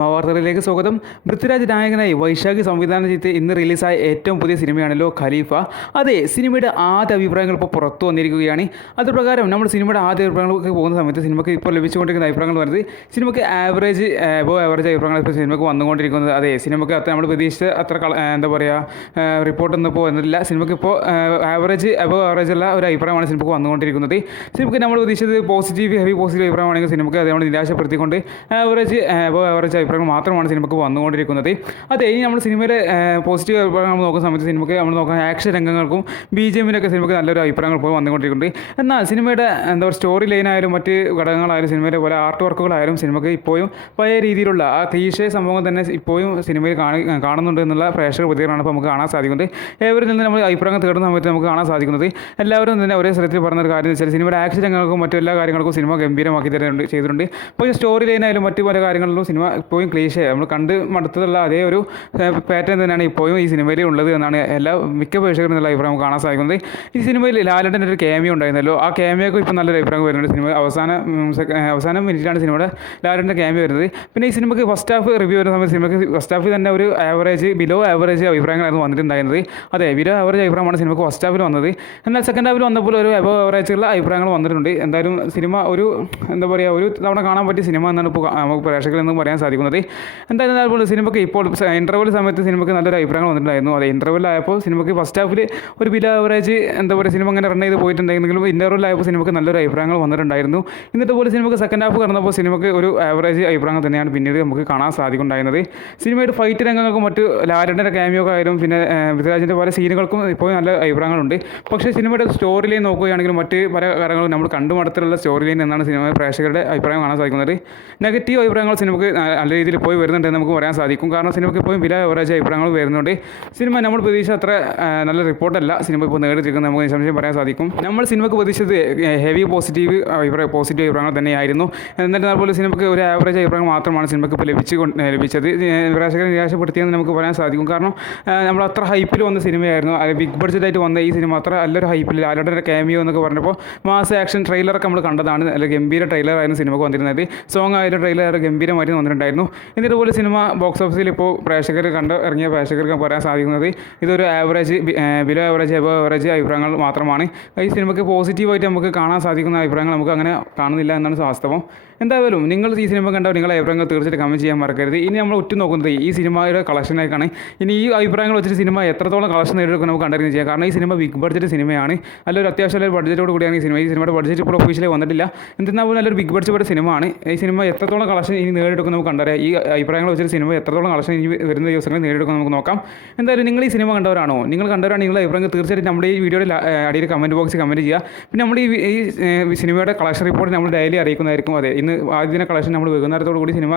വാർത്തകളിലേക്ക് സ്വാഗതം. പൃഥ്വിരാജ് നായകനായി വൈശാഖി സംവിധാനം ചെയ്ത് ഇന്ന് റിലീസായ ഏറ്റവും പുതിയ സിനിമയാണല്ലോ ഖലീഫ. അതെ, സിനിമയുടെ ആദ്യ അഭിപ്രായങ്ങൾ ഇപ്പോൾ പുറത്തു വന്നിരിക്കുകയാണ്. അതുപ്രകാരം നമ്മൾ സിനിമയുടെ ആദ്യ അഭിപ്രായങ്ങളൊക്കെ പോകുന്ന സമയത്ത് സിനിമയ്ക്ക് ഇപ്പോൾ ലഭിച്ചുകൊണ്ടിരിക്കുന്ന അഭിപ്രായങ്ങൾ പറയുന്നത് സിനിമയ്ക്ക് ആവറേജ് അഭിപ്രായങ്ങൾ ഇപ്പോൾ സിനിമയ്ക്ക് വന്നുകൊണ്ടിരിക്കുന്നത്. അതെ, സിനിമയ്ക്ക് അത്ര നമ്മൾ പ്രതീക്ഷിച്ച അത്ര എന്താ പറയുക റിപ്പോർട്ടൊന്നും ഇപ്പോൾ വന്നിട്ടില്ല. സിനിമയ്ക്ക് ഇപ്പോൾ ആവറേജ് ഉള്ള ഒരു അഭിപ്രായമാണ് സിനിമയ്ക്ക് വന്നുകൊണ്ടിരിക്കുന്നത്. സിനിമയ്ക്ക് നമ്മൾ പ്രതീക്ഷിച്ചത് ഹെവി പോസിറ്റീവ് അഭിപ്രായമാണെങ്കിൽ സിനിമയ്ക്ക് അതേ നമ്മൾ നിരാശപ്പെടുത്തിക്കൊണ്ട് ആവറേജ് അഭിപ്രായങ്ങൾ മാത്രമാണ് സിനിമയ്ക്ക് വന്നുകൊണ്ടിരിക്കുന്നത്. അതെ, ഇനി നമ്മൾ സിനിമയിലെ പോസിറ്റീവ് അഭിപ്രായങ്ങൾ നമ്മൾ നോക്കുന്ന സമയത്ത് സിനിമയ്ക്ക് നമ്മൾ നോക്കുന്ന ആക്ഷൻ രംഗങ്ങൾക്കും BGMനൊക്കെ സിനിമയ്ക്ക് നല്ലൊരു അഭിപ്രായങ്ങൾ ഇപ്പോൾ വന്നുകൊണ്ടിരിക്കുന്നുണ്ട്. എന്നാൽ സിനിമയുടെ എന്താ പറയുക സ്റ്റോറി ലൈനായാലും മറ്റ് ഘടകങ്ങളായാലും സിനിമയിലെ പോലെ ആർട്ട് വർക്കുകളായാലും സിനിമയ്ക്ക് ഇപ്പോഴും പഴയ രീതിയിലുള്ള ആ ക്ലീഷേ സംഭവം തന്നെ ഇപ്പോഴും സിനിമയിൽ കാണുന്നുണ്ട് എന്നുള്ള പ്രേക്ഷക പ്രതികരണമാണ് ഇപ്പോൾ നമുക്ക് കാണാൻ സാധിക്കുന്നത്. ഏവരിൽ നിന്ന് നമ്മൾ അഭിപ്രായങ്ങൾ തേടുന്ന സമയത്ത് നമുക്ക് കാണാൻ സാധിക്കുന്നത് എല്ലാവരും തന്നെ ഒരേ സ്ഥലത്തിൽ പറഞ്ഞൊരു കാര്യം എന്ന് വെച്ചാൽ സിനിമയുടെ ആക്ഷൻ രംഗങ്ങൾക്കും മറ്റു എല്ലാ കാര്യങ്ങൾക്കും സിനിമ ഗംഭീരമാക്കി ചെയ്തിട്ടുണ്ട്. ഇപ്പോൾ സ്റ്റോറി ലൈനായാലും മറ്റു പല കാര്യങ്ങളിലും സിനിമ ഇപ്പോഴും ക്ലീഷേ നമ്മൾ കണ്ട് മടുത്തതുള്ള അതേ ഒരു പാറ്റേൺ തന്നെയാണ് ഇപ്പോഴും ഈ സിനിമയിൽ ഉള്ളത് എന്നാണ് മിക്ക പ്രേക്ഷകരും എന്നുള്ള അഭിപ്രായം കാണാൻ സാധിക്കുന്നത്. ഈ സിനിമയിൽ ലാലേട്ടൻ്റെ ഒരു ക്യാമിയോ ഉണ്ടായിരുന്നല്ലോ, ആ ക്യാമിയോക്ക് ഇപ്പോൾ നല്ലൊരു അഭിപ്രായം വരുന്നുണ്ട്. സിനിമ അവസാന മിനിറ്റിലാണ് സിനിമയുടെ ലാലേട്ടൻ്റെ ക്യാമിയോ വരുന്നത്. പിന്നെ ഈ സിനിമയ്ക്ക് ഫസ്റ്റ് ഹാഫ് റിവ്യൂ വരുന്ന സമയത്ത് സിനിമയ്ക്ക് ഫസ്റ്റ് ഹാഫ് തന്നെ ഒരു ബിലോ ആവറേജ് അഭിപ്രായങ്ങളായിരുന്നു വന്നിട്ടുണ്ടായിരുന്നത്. അതെ, ബിലോ ആവറേജ് അഭിപ്രായമാണ് സിനിമയ്ക്ക് ഫസ്റ്റ് ഹാഫിൽ വന്നത്. എന്നാൽ സെക്കൻഡ് ഹാഫിൽ വന്നപ്പോൾ ഒരു ആവറേജുള്ള അഭിപ്രായങ്ങൾ വന്നിട്ടുണ്ട്. എന്തായാലും സിനിമ ഒരു എന്താ പറയുക ഒരു തവണ കാണാൻ പറ്റിയ സിനിമ എന്നാണ് ഇപ്പോൾ നമുക്ക് പ്രേക്ഷകരിൽ നിന്നും പറയാൻ സാധിക്കുന്നത്. എന്തായാലും അതുപോലെ സിനിമയ്ക്ക് ഇപ്പോൾ ഇൻ്റർവെൽ സമയത്ത് സിനിമയ്ക്ക് നല്ലൊരു അഭിപ്രായങ്ങൾ വന്നിട്ടുണ്ടായിരുന്നു. അതെ, ഇൻ്റർവെല്ലായപ്പോൾ സിനിമയ്ക്ക് ഫസ്റ്റ് ഹാഫിൽ ഒരു ബിലോ ആവറേജ് എന്താ പറയുക സിനിമ അങ്ങനെ റൺ ചെയ്ത് പോയിട്ടുണ്ടെങ്കിലും ഇൻ്റർവെല്ലായപ്പോൾ സിനിമയ്ക്ക് നല്ലൊരു അഭിപ്രായങ്ങൾ വന്നിട്ടുണ്ടായിരുന്നു. എന്നിട്ട് പോലെ സിനിമയ്ക്ക് സെക്കൻഡ് ഹാഫ് കടന്നപ്പോൾ സിനിമയ്ക്ക് ഒരു ആവറേജ് അഭിപ്രായങ്ങൾ തന്നെയാണ് പിന്നീട് നമുക്ക് കാണാൻ സാധിക്കുന്നുണ്ടായിരുന്നത്. സിനിമയുടെ ഫൈറ്റ് രംഗങ്ങൾക്കും മറ്റു ലാലേട്ടൻ്റെ ക്യാമിയോക്കെ ആയാലും പിന്നെ പൃഥ്വിരാജിൻ്റെ പല സീനുകൾക്കും ഇപ്പോൾ നല്ല അഭിപ്രായങ്ങളുണ്ട്. പക്ഷേ സിനിമയുടെ സ്റ്റോറി ലൈൻ നോക്കുകയാണെങ്കിലും മറ്റ് പല കാര്യങ്ങളും നമ്മൾ കണ്ടുമടുത്തിലുള്ള സ്റ്റോറി ലൈൻ എന്നാണ് സിനിമ പ്രേക്ഷകരുടെ അഭിപ്രായം കാണാൻ സാധിക്കുന്നത്. നെഗറ്റീവ് അഭിപ്രായങ്ങൾ സിനിമയ്ക്ക് നല്ല രീതിയിൽ പോയി വരുന്നുണ്ടെന്ന് നമുക്ക് പറയാൻ സാധിക്കും. കാരണം സിനിമയ്ക്ക് ഇപ്പോഴും വില ആവറേജ് അഭിപ്രായങ്ങൾ വരുന്നുണ്ട്. സിനിമ നമ്മൾ പ്രതീക്ഷിച്ച അത്ര നല്ല റിപ്പോർട്ടല്ല സിനിമ ഇപ്പോൾ നേടിയിരിക്കുന്നത് നമുക്ക് നിസ്സംശയം പറയാൻ സാധിക്കും. നമ്മൾ സിനിമയ്ക്ക് പ്രതീക്ഷിച്ചത് ഹെവി പോസിറ്റീവ് അഭിപ്രായങ്ങൾ തന്നെയായിരുന്നു. എന്നിട്ട് അതുപോലെ സിനിമയ്ക്ക് ഒരു ആവറേജ് അഭിപ്രായം മാത്രമാണ് സിനിമയ്ക്ക് ഇപ്പോൾ ലഭിച്ചത്. പ്രേക്ഷകരെ നിരാശപ്പെടുത്തിയെന്ന് നമുക്ക് പറയാൻ സാധിക്കും. കാരണം നമ്മൾ അത്ര ഹൈപ്പിൽ വന്ന സിനിമയായിരുന്നു. ബിഗ് ബഡ്ജറ്റായിട്ട് വന്ന ഈ സിനിമ അത്ര നല്ലൊരു ഹൈപ്പിൽ ലാലേട്ടൻ്റെ ക്യാമിയോ എന്നൊക്കെ പറഞ്ഞപ്പോൾ മാസ് ആക്ഷൻ ട്രെയിലറൊക്കെ നമ്മൾ കണ്ടതാണ്. നല്ല ഗംഭീര ട്രെയിലറായിരുന്നു സിനിമയ്ക്ക് വന്നിരുന്നത്. സോങ് ആയാലും ട്രെയിലർ ഗംഭീരമായിട്ട് വന്നിട്ടുണ്ടായിരുന്നു. എന്നിട്ടുപോലെ സിനിമ ബോക്സ് ഓഫീസിൽ ഇപ്പോൾ പ്രേക്ഷകർ ഇറങ്ങിയ പ്രേക്ഷകർക്ക് പറയാൻ സാധിക്കുന്നത് ഇതൊരു ബിലോ ആവറേജ് അഭിപ്രായങ്ങൾ മാത്രമാണ്. ഈ സിനിമയ്ക്ക് പോസിറ്റീവായിട്ട് നമുക്ക് കാണാൻ സാധിക്കുന്ന അഭിപ്രായങ്ങൾ നമുക്ക് അങ്ങനെ കാണുന്നില്ല എന്നാണ് വാസ്തവം. എന്തായാലും നിങ്ങൾ ഈ സിനിമ കണ്ടവർ നിങ്ങളുടെ അഭിപ്രായങ്ങൾ തീർച്ചയായിട്ടും കമൻറ്റ് ചെയ്യാൻ മറക്കരുത്. ഇനി നമ്മൾ നോക്കുന്നത് ഈ സിനിമയുടെ കളക്ഷനായിട്ടാണ്. ഇനി ഈ അഭിപ്രായങ്ങൾ വെച്ചിട്ട് സിനിമ എത്രത്തോളം കളക്ഷൻ നേടിയെടുക്കും നമുക്ക് കണ്ടറിയുകയും ചെയ്യാം. കാരണം ഈ സിനിമ ബിഗ് ബഡ്ജറ്റ് സിനിമയാണ്. നല്ലൊരു അത്യാവശ്യം ഒരു ബഡ്ജറ്റോട് കൂടിയാണ് ഈ സിനിമയുടെ ബഡ്ജറ്റ് ഇപ്പോൾ ഒഫീഷ്യലി വന്നിട്ടില്ല. എന്നാൽ പോലും നല്ലൊരു ബിഗ് ബഡ്ജറ്റ് സിനിമ ആണ്. ഈ സിനിമ എത്രത്തോളം കളക്ഷൻ ഇനി നേടിയെടുക്കും നമുക്ക് കണ്ടറിയാം. ഈ അഭിപ്രായങ്ങൾ വെച്ചിട്ട് സിനിമ എത്രത്തോളം കളക്ഷൻ ഇനി വരുന്ന ദിവസങ്ങളിൽ നേടിയെടുക്കും നമുക്ക് നോക്കാം. എന്തായാലും നിങ്ങൾ ഈ സിനിമ കണ്ടവരാണോ? നിങ്ങൾ കണ്ടവരാണ് നിങ്ങളുടെ അഭിപ്രായങ്ങൾ തീർച്ചയായിട്ടും നമ്മുടെ ഈ വീഡിയോയുടെ അടിയിൽ കമൻറ്റ് ബോക്സിൽ കമൻറ്റ് ചെയ്യുക. പിന്നെ നമ്മൾ ഈ സിനിമയുടെ കളക്ഷൻ റിപ്പോർട്ട് നമ്മൾ ഡെയിലി അറിയിക്കുന്നതായിരിക്കും. അതെ, ഇന്ന് ആദ്യ കളക്ഷൻ നമ്മൾ വൈകുന്നേരത്തോടു കൂടി സിനിമ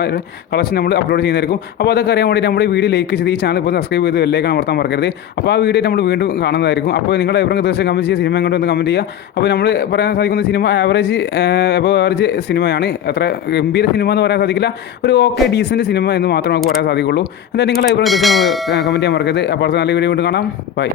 കളക്ഷൻ നമ്മൾ അപ്ലോഡ് ചെയ്യുന്നതായിരിക്കും. അപ്പോൾ അതൊക്കെ അറിയാൻ വേണ്ടി നമ്മുടെ വീഡിയോ ലൈക്ക് ചെയ്ത് ഈ ചാനൽ ഇപ്പോൾ സബ്സ്ക്രൈബ് ചെയ്ത് ബെല്ലൈക്കൺ അമർത്താൻ മറക്കരുത്. അപ്പോൾ ആ വീഡിയോ നമ്മൾ വീണ്ടും കാണുന്നതായിരിക്കും. അപ്പോൾ നിങ്ങളുടെ അഭിപ്രായം തീർച്ചയായും കമൻറ്റ് ചെയ്യുക. സിനിമ എങ്ങോട്ട് ഒന്ന് കമൻറ്റ് ചെയ്യുക. അപ്പോൾ നമ്മൾ പറയാൻ സാധിക്കുന്ന സിനിമ ആവറേജ് സിനിമയാണ്. അത്ര ഗംഭീര സിനിമ എന്ന് പറയാൻ സാധിക്കില്ല. ഒരു ഡീസൻറ്റ് സിനിമ എന്ന് മാത്രമേ നമുക്ക് പറയാൻ സാധിക്കുള്ളൂ. എന്തായാലും നിങ്ങളുടെ അഭിപ്രായം തീർച്ചയായും കമൻറ്റ് ചെയ്യാൻ മറക്കരുത്. അപ്പോൾ അടുത്ത നല്ല വീഡിയോ വീണ്ടും കാണാം. ബൈ.